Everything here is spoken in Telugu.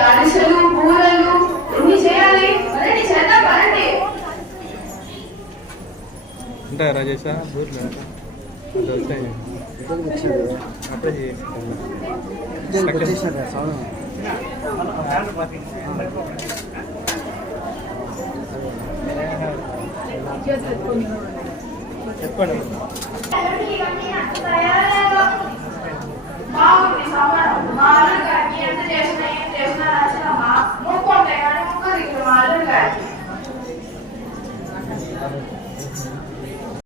అరిసెలు బూరలు ఎన్ని చేయాలి? మరటి చేద్దాం పరండి ఉంటాయి రాజేశ బూర్లు చెప్పండి. すいません。